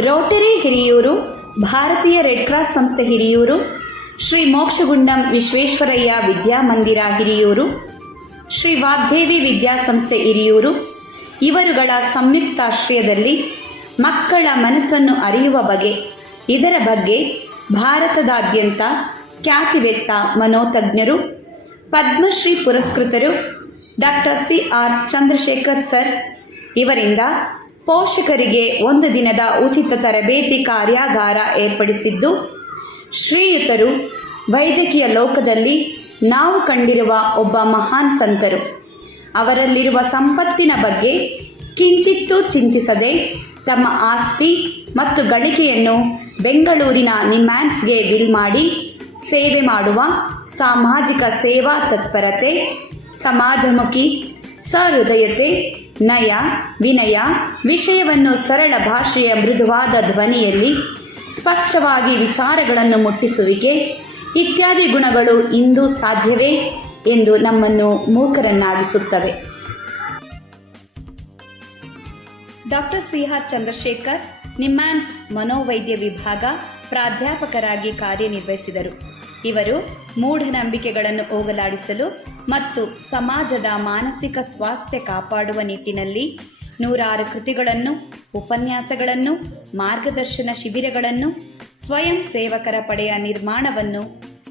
Rotary Hiriyur, ಭಾರತೀಯ red cross ಸಂಸ್ಥೆ ಹಿರಿಯೂರು, ಶ್ರೀ ಮೋಕ್ಷಗುಂಡಂ ವಿಶ್ವೇಶ್ವರಯ್ಯ ವಿದ್ಯಾಮಂದಿರ ಹಿರಿಯೂರು, ಶ್ರೀ ವಾಗ್ದೇವಿ ವಿದ್ಯಾಸಂಸ್ಥೆ ಹಿರಿಯೂರು. ಇವರುಗಳ ಸಂಯುಕ್ತಾಶ್ರಯದಲ್ಲಿ ಮಕ್ಕಳ ಮನಸ್ಸನ್ನು ಅರಿಯುವ ಬಗೆ, ಇದರ ಬಗ್ಗೆ ಭಾರತದಾದ್ಯಂತ ಖ್ಯಾತಿವೆತ್ತ ಮನೋತಜ್ಞರು, Padmashri ಪುರಸ್ಕೃತರು doctor C R Chandrashekhar sir. ಇವರಿಂದ ಪೋಷಕರಿಗೆ ಒಂದು ದಿನದ ಉಚಿತ ತರಬೇತಿ ಕಾರ್ಯಾಗಾರ ಏರ್ಪಡಿಸಿದ್ದು, ಶ್ರೀಯುತರು ವೈದ್ಯಕೀಯ ಲೋಕದಲ್ಲಿ ನಾವು ಕಂಡಿರುವ ಒಬ್ಬ ಮಹಾನ್ ಸಂತರು. ಅವರಲ್ಲಿರುವ ಸಂಪತ್ತಿನ ಬಗ್ಗೆ ಕಿಂಚಿತ್ತೂ ಚಿಂತಿಸದೆ ತಮ್ಮ ಆಸ್ತಿ ಮತ್ತು ಗಳಿಕೆಯನ್ನು ಬೆಂಗಳೂರಿನ ನಿಮ್ಯಾನ್ಸ್ಗೆ ವಿಲ್ ಮಾಡಿ ಸೇವೆ ಮಾಡುವ ಸಾಮಾಜಿಕ ಸೇವಾ ತತ್ಪರತೆ, ಸಮಾಜಮುಖಿ, ಸಹೃದಯತೆ ನಯ, ವಿನಯ, ವಿಷಯವನ್ನು ಸರಳ ಭಾಷೆಯ ಮೃದುವಾದ ಧ್ವನಿಯಲ್ಲಿ ಸ್ಪಷ್ಟವಾಗಿ ವಿಚಾರಗಳನ್ನು ಮುಟ್ಟಿಸುವಿಕೆ ಇತ್ಯಾದಿ ಗುಣಗಳು ಇಂದು ಸಾಧ್ಯವೇ ಎಂದು ನಮ್ಮನ್ನು ಮೂಕರನ್ನಾಗಿಸುತ್ತವೆ. ಡಾಕ್ಟರ್ ಸಿಹಾರ್ ಚಂದ್ರಶೇಖರ್ ನಿಮ್ಮಾನ್ಸ್ ಮನೋವೈದ್ಯ ವಿಭಾಗ ಪ್ರಾಧ್ಯಾಪಕರಾಗಿ ಕಾರ್ಯನಿರ್ವಹಿಸಿದರು. ಇವರು ಮೂಢನಂಬಿಕೆಗಳನ್ನು ಹೋಗಲಾಡಿಸಲು ಮತ್ತು ಸಮಾಜದ ಮಾನಸಿಕ ಸ್ವಾಸ್ಥ್ಯ ಕಾಪಾಡುವ ನಿಟ್ಟಿನಲ್ಲಿ ನೂರಾರು ಕೃತಿಗಳನ್ನು, ಉಪನ್ಯಾಸಗಳನ್ನು, ಮಾರ್ಗದರ್ಶನ ಶಿಬಿರಗಳನ್ನು, ಸ್ವಯಂ ಸೇವಕರ ಪಡೆಯ ನಿರ್ಮಾಣವನ್ನು,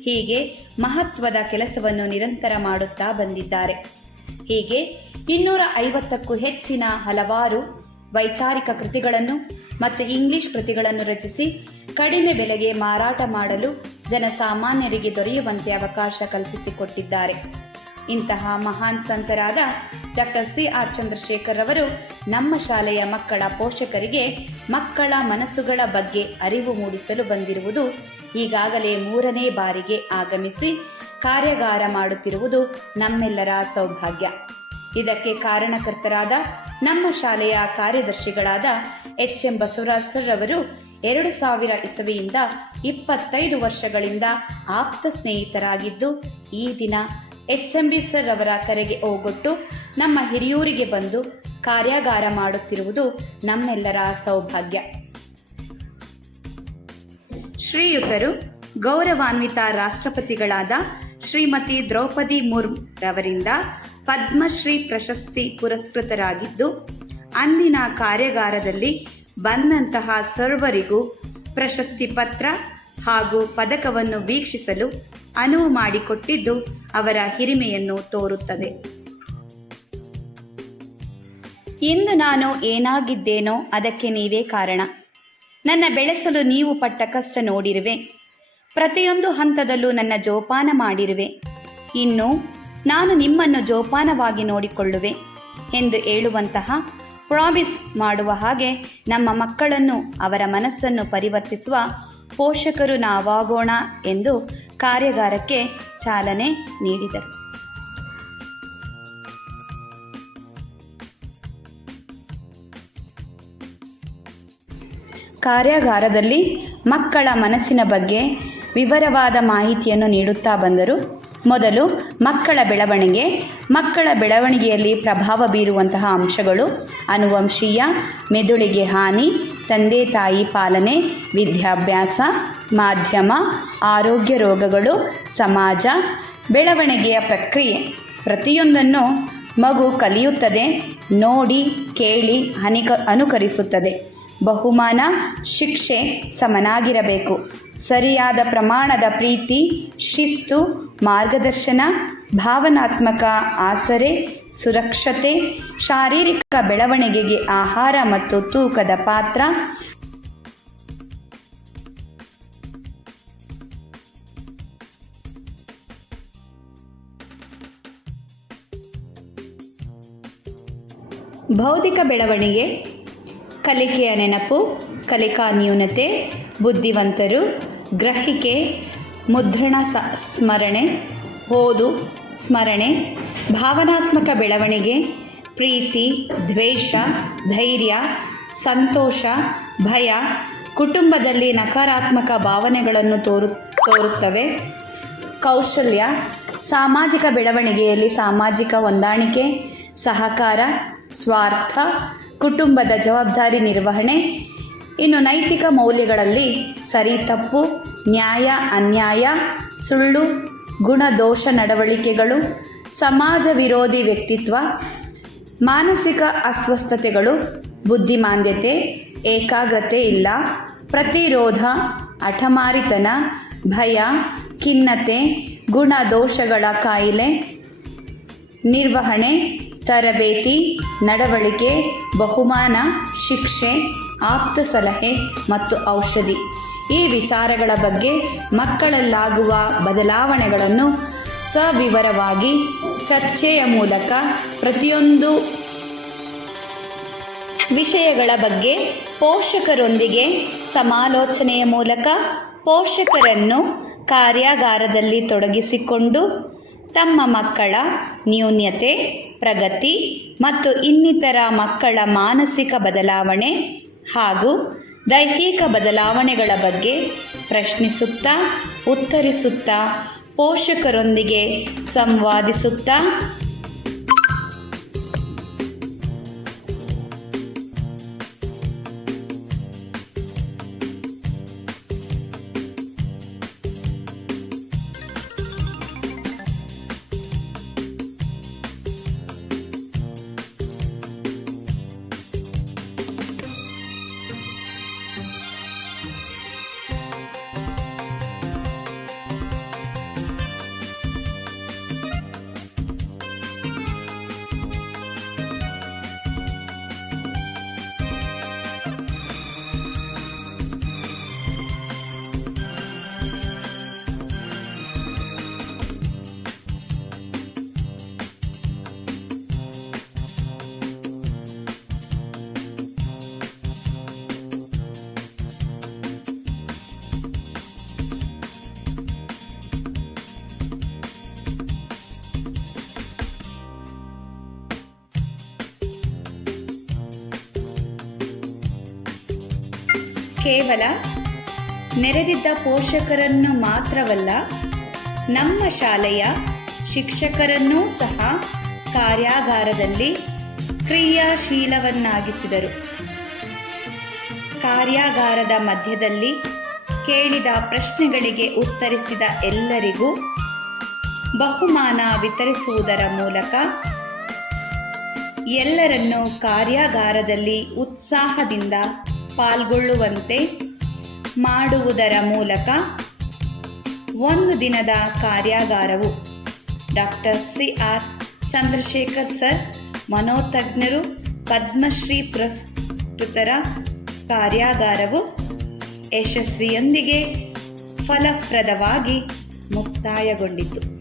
ಹೀಗೆ ಮಹತ್ವದ ಕೆಲಸವನ್ನು ನಿರಂತರ ಮಾಡುತ್ತಾ ಬಂದಿದ್ದಾರೆ. ಹೀಗೆ ಇನ್ನೂರ ಐವತ್ತಕ್ಕೂ ಹೆಚ್ಚಿನ ಹಲವಾರು ವೈಚಾರಿಕ ಕೃತಿಗಳನ್ನು ಮತ್ತು ಇಂಗ್ಲಿಷ್ ಕೃತಿಗಳನ್ನು ರಚಿಸಿ ಕಡಿಮೆ ಬೆಲೆಗೆ ಮಾರಾಟ ಮಾಡಲು ಜನಸಾಮಾನ್ಯರಿಗೆ ದೊರೆಯುವಂತೆ ಅವಕಾಶ ಕಲ್ಪಿಸಿಕೊಟ್ಟಿದ್ದಾರೆ. ಇಂತಹ ಮಹಾನ್ ಸಂತರಾದ ಡಾಕ್ಟರ್ ಸಿ ಆರ್ ಚಂದ್ರಶೇಖರ್ ಅವರು ನಮ್ಮ ಶಾಲೆಯ ಮಕ್ಕಳ ಪೋಷಕರಿಗೆ ಮಕ್ಕಳ ಮನಸ್ಸುಗಳ ಬಗ್ಗೆ ಅರಿವು ಮೂಡಿಸಲು ಬಂದಿರುವುದು ಈಗಾಗಲೇ ಮೂರನೇ ಬಾರಿಗೆ ಆಗಮಿಸಿ ಕಾರ್ಯಾಗಾರ ಮಾಡುತ್ತಿರುವುದು ನಮ್ಮೆಲ್ಲರ ಸೌಭಾಗ್ಯ. ಇದಕ್ಕೆ ಕಾರಣಕರ್ತರಾದ ನಮ್ಮ ಶಾಲೆಯ ಕಾರ್ಯದರ್ಶಿಗಳಾದ ಎಚ್ ಎಂ ಬಸವರಾಜ್ ಸರ್ ಅವರು ಎರಡು ಸಾವಿರ ಇಸವಿಯಿಂದ ಇಪ್ಪತ್ತೈದು ವರ್ಷಗಳಿಂದ ಆಪ್ತ ಸ್ನೇಹಿತರಾಗಿದ್ದು ಈ ದಿನ ಎಚ್ ಎಂ ಬಿ ಸರ್ ಅವರ ಕರೆಗೆ ಓಗೊಟ್ಟು ನಮ್ಮ ಹಿರಿಯೂರಿಗೆ ಬಂದು ಕಾರ್ಯಾಗಾರ ಮಾಡುತ್ತಿರುವುದು ನಮ್ಮೆಲ್ಲರ ಸೌಭಾಗ್ಯ. ಶ್ರೀಯುತರು ಗೌರವಾನ್ವಿತ ರಾಷ್ಟ್ರಪತಿಗಳಾದ ಶ್ರೀಮತಿ ದ್ರೌಪದಿ ಮುರ್ಮು ರವರಿಂದ ಪದ್ಮಶ್ರೀ ಪ್ರಶಸ್ತಿ ಪುರಸ್ಕೃತರಾಗಿದ್ದು, ಅಂದಿನ ಕಾರ್ಯಾಗಾರದಲ್ಲಿ ಬಂದಂತಹ ಸರ್ವರಿಗೂ ಪ್ರಶಸ್ತಿ ಪತ್ರ ಹಾಗೂ ಪದಕವನ್ನು ವೀಕ್ಷಿಸಲು ಅನುವು ಮಾಡಿಕೊಟ್ಟಿದ್ದು ಅವರ ಹಿರಿಮೆಯನ್ನು ತೋರುತ್ತದೆ. ಇಂದು ನಾನು ಏನಾಗಿದ್ದೇನೋ ಅದಕ್ಕೆ ನೀವೇ ಕಾರಣ. ನನ್ನ ಬೆಳೆಸಲು ನೀವು ಪಟ್ಟ ಕಷ್ಟ ನೋಡಿರುವೆ. ಪ್ರತಿಯೊಂದು ಹಂತದಲ್ಲೂ ನನ್ನ ಜೋಪಾನ ಮಾಡಿರುವೆ. ಇನ್ನು ನಾನು ನಿಮ್ಮನ್ನು ಜೋಪಾನವಾಗಿ ನೋಡಿಕೊಳ್ಳುವೆ ಎಂದು ಹೇಳುವಂತಹ ಪ್ರಾಮಿಸ್ ಮಾಡುವ ಹಾಗೆ ನಮ್ಮ ಮಕ್ಕಳನ್ನು ಅವರ ಮನಸ್ಸನ್ನು ಪರಿವರ್ತಿಸುವ ಪೋಷಕರು ನಾವಾಗೋಣ ಎಂದು ಕಾರ್ಯಾಗಾರಕ್ಕೆ ಚಾಲನೆ ನೀಡಿದರು. ಕಾರ್ಯಾಗಾರದಲ್ಲಿ ಮಕ್ಕಳ ಮನಸ್ಸಿನ ಬಗ್ಗೆ ವಿವರವಾದ ಮಾಹಿತಿಯನ್ನು ನೀಡುತ್ತಾ ಬಂದರು. ಮೊದಲು ಮಕ್ಕಳ ಬೆಳವಣಿಗೆ, ಮಕ್ಕಳ ಬೆಳವಣಿಗೆಯಲ್ಲಿ ಪ್ರಭಾವ ಬೀರುವಂತಹ ಅಂಶಗಳು ಅನುವಂಶೀಯ, ಮೆದುಳಿಗೆ ಹಾನಿ, ತಂದೆ ತಾಯಿ ಪಾಲನೆ, ವಿದ್ಯಾಭ್ಯಾಸ, ಮಾಧ್ಯಮ, ಆರೋಗ್ಯ ರೋಗಗಳು, ಸಮಾಜ, ಬೆಳವಣಿಗೆಯ ಪ್ರಕ್ರಿಯೆ. ಪ್ರತಿಯೊಂದನ್ನು ಮಗು ಕಲಿಯುತ್ತದೆ, ನೋಡಿ, ಕೇಳಿ, ಅನಿಕ, ಅನುಕರಿಸುತ್ತದೆ. ಬಹುಮಾನ ಶಿಕ್ಷೆ ಸಮನಾಗಿರಬೇಕು. ಸರಿಯಾದ ಪ್ರಮಾಣದ ಪ್ರೀತಿ, ಶಿಸ್ತು, ಮಾರ್ಗದರ್ಶನ, ಭಾವನಾತ್ಮಕ ಆಸರೆ, ಸುರಕ್ಷತೆ, ಶಾರೀರಿಕ ಬೆಳವಣಿಗೆಗೆ ಆಹಾರ ಮತ್ತು ತೂಕದ ಪಾತ್ರ ಬೌದ್ಧಿಕ ಬೆಳವಣಿಗೆ ಕಲಿಕೆಯ ನೆನಪು, ಕಲಿಕಾ ನ್ಯೂನತೆ, ಬುದ್ಧಿವಂತರು, ಗ್ರಹಿಕೆ, ಮುದ್ರಣ ಸ, ಸ್ಮರಣೆ, ಓದು, ಸ್ಮರಣೆ, ಭಾವನಾತ್ಮಕ ಬೆಳವಣಿಗೆ, ಪ್ರೀತಿ, ದ್ವೇಷ, ಧೈರ್ಯ, ಸಂತೋಷ, ಭಯ, ಕುಟುಂಬದಲ್ಲಿ ನಕಾರಾತ್ಮಕ ಭಾವನೆಗಳನ್ನು ತೋರು, ತೋರುತ್ತವೆ. ಕೌಶಲ್ಯ, ಸಾಮಾಜಿಕ ಬೆಳವಣಿಗೆಯಲ್ಲಿ ಸಾಮಾಜಿಕ ಹೊಂದಾಣಿಕೆ, ಸಹಕಾರ, ಸ್ವಾರ್ಥ ಕುಟುಂಬದ ಜವಾಬ್ದಾರಿ ನಿರ್ವಹಣೆ, ಇನ್ನು ನೈತಿಕ ಮೌಲ್ಯಗಳಲ್ಲಿ ಸರಿ ತಪ್ಪು, ನ್ಯಾಯ, ಅನ್ಯಾಯ, ಸುಳ್ಳು, ಗುಣದೋಷ ನಡವಳಿಕೆಗಳು, ಸಮಾಜ ವಿರೋಧಿ ವ್ಯಕ್ತಿತ್ವ, ಮಾನಸಿಕ ಅಸ್ವಸ್ಥತೆಗಳು, ಬುದ್ಧಿಮಾಂದ್ಯತೆ, ಏಕಾಗ್ರತೆ ಇಲ್ಲ, ಪ್ರತಿರೋಧ ಅಠಮಾರಿತನ ಭಯ, ಖಿನ್ನತೆ, ಗುಣದೋಷಗಳ ಕಾಯಿಲೆ, ನಿರ್ವಹಣೆ ತರಬೇತಿ, ನಡವಳಿಕೆ, ಬಹುಮಾನ, ಶಿಕ್ಷೆ, ಆಪ್ತ ಸಲಹೆ ಮತ್ತು ಔಷಧಿ. ಈ ವಿಚಾರಗಳ ಬಗ್ಗೆ ಮಕ್ಕಳಲ್ಲಾಗುವ ಬದಲಾವಣೆಗಳನ್ನು ಸವಿವರವಾಗಿ ಚರ್ಚೆಯ ಮೂಲಕ ಪ್ರತಿಯೊಂದು ವಿಷಯಗಳ ಬಗ್ಗೆ ಪೋಷಕರೊಂದಿಗೆ ಸಮಾಲೋಚನೆಯ ಮೂಲಕ ಪೋಷಕರನ್ನು ಕಾರ್ಯಾಗಾರದಲ್ಲಿ ತೊಡಗಿಸಿಕೊಂಡು ತಮ್ಮ ಮಕ್ಕಳ ನ್ಯೂನ್ಯತೆ, ಪ್ರಗತಿ ಮತ್ತು ಇನ್ನಿತರ ಮಕ್ಕಳ ಮಾನಸಿಕ ಬದಲಾವಣೆ ಹಾಗೂ ದೈಹಿಕ ಬದಲಾವಣೆಗಳ ಬಗ್ಗೆ ಪ್ರಶ್ನಿಸುತ್ತಾ, ಉತ್ತರಿಸುತ್ತಾ, ಪೋಷಕರೊಂದಿಗೆ ಸಂವಾದಿಸುತ್ತಾ ಕೇವಲ ನೆರೆದಿದ್ದ ಪೋಷಕರನ್ನು ಮಾತ್ರವಲ್ಲ, ನಮ್ಮ ಶಾಲೆಯ ಶಿಕ್ಷಕರನ್ನೂ ಸಹ ಕಾರ್ಯಾಗಾರದಲ್ಲಿ ಕ್ರಿಯಾಶೀಲವನ್ನಾಗಿಸಿದರು. ಕಾರ್ಯಾಗಾರದ ಮಧ್ಯದಲ್ಲಿ ಕೇಳಿದ ಪ್ರಶ್ನೆಗಳಿಗೆ ಉತ್ತರಿಸಿದ ಎಲ್ಲರಿಗೂ ಬಹುಮಾನ ವಿತರಿಸುವುದರ ಮೂಲಕ ಎಲ್ಲರನ್ನೂ ಕಾರ್ಯಾಗಾರದಲ್ಲಿ ಉತ್ಸಾಹದಿಂದ ಪಾಲ್ಗೊಳ್ಳುವಂತೆ ಮಾಡುವುದರ ಮೂಲಕ ಒಂದು ದಿನದ ಕಾರ್ಯಾಗಾರವು doctor C R Chandrashekhar sir, ಮನೋತಜ್ಞರು, Padmashri ಪುರಸ್ಕೃತರ ಕಾರ್ಯಾಗಾರವು ಯಶಸ್ವಿಯೊಂದಿಗೆ ಫಲಪ್ರದವಾಗಿ ಮುಕ್ತಾಯಗೊಂಡಿತು.